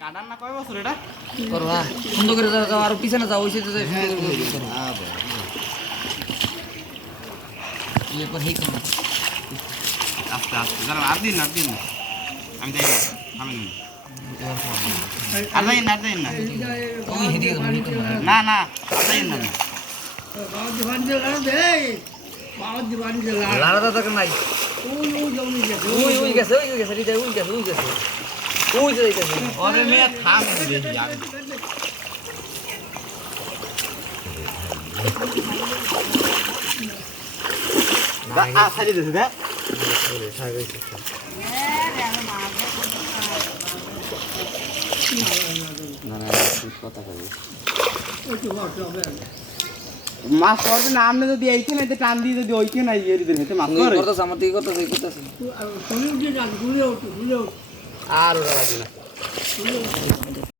কাটার না কয় বছর এটা? করবা। সুন্দর করে যাও যাও, পিছনে যাও ওই সাইডে যাও ইয়ে হেই করো। আস্তে আস্তে দাঁড়ান আর দিন না আর দিন আমি যাই আমি আর যাই না আর যাই না। ওই হেদিকে যাও, হেদিকে যাও। না না আর যাই না। লাড়া দাদা নাই। ওই ওই গেছে ওই গেছে ওই গেছে ওই গেছে। ওই মাছ পড়বে না যদি এইখানে এতে টান দিয়ে যদি ওইখানে ইয়ে মাছ আর ওরা লাগে না